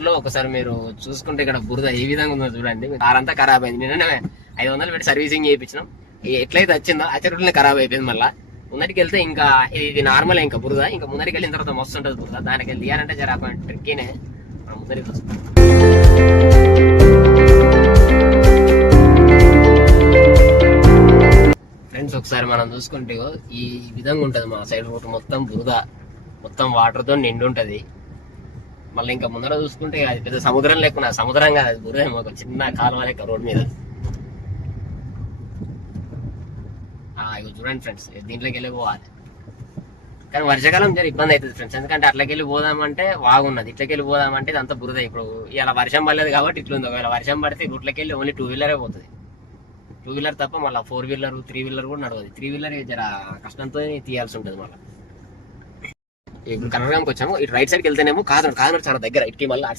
Road లో ఒకసారి మీరు చూసుకుంటే ఇక్కడ బురద ఏ విధంగా ఉందో చూడండి. కార్ అంతా ఖరాబ్ అయింది. నిన్ననే 500 పెట్టి సర్వీసింగ్ చేయించినాం. ఎట్లయితే వచ్చిందో అచ్చరుట్లనే ఖరాబ్ అయిపోయింది. మళ్ళీ ముందరికి వెళ్తే ఇంకా ఇది నార్మల్ ఇంకా బురద, ఇంకా ముందరికి వెళ్ళిన తర్వాత మస్తు ఉంటుంది బురద. దానికి వెళ్ళి తీయాలంటే జర ట్రిక్కీనే. ముందరికి వస్తుంది. ఫ్రెండ్స్ ఒకసారి మనం చూసుకుంటే ఈ విధంగా ఉంటది మా సైడ్ రోడ్. మొత్తం బురద, మొత్తం వాటర్ తో నిండి ఉంటది. మళ్ళీ ఇంకా ముందర చూసుకుంటే అది పెద్ద సముద్రం లేకున్నా, సముద్రం కాదు అది బురద, ఒక చిన్న కాలువ లెక్క రోడ్ మీద. ఇవి చూడండి ఫ్రెండ్స్, దీంట్లోకి వెళ్ళి పోవాలి. కానీ వర్షాకాలం జర ఇబ్బంది అవుతుంది ఫ్రెండ్స్, ఎందుకంటే అట్లకి వెళ్ళి పోదామంటే బాగున్నది, ఇట్లకి వెళ్ళి పోదామంటే ఇదంతా బురద. ఇప్పుడు ఇలా వర్షం పడలేదు కాబట్టి ఇట్లుంది. ఒకవేళ వర్షం పడితే గుట్లకి వెళ్ళి ఓన్లీ 2 వీలరే పోతుంది. 2 వీలర్ తప్ప మళ్ళీ 4 వీలర్ 3 వీలర్ కూడా నడవదు. 3 వీలర్ జర కష్టంతో తీయాల్సి ఉంటుంది. మళ్ళీ ఇప్పుడు కనగడానికి వచ్చాము. ఇటు రైట్ సైడ్కి వెళ్తేనేమో కాకినాడ చాలా దగ్గర. ఇటుకి మళ్ళీ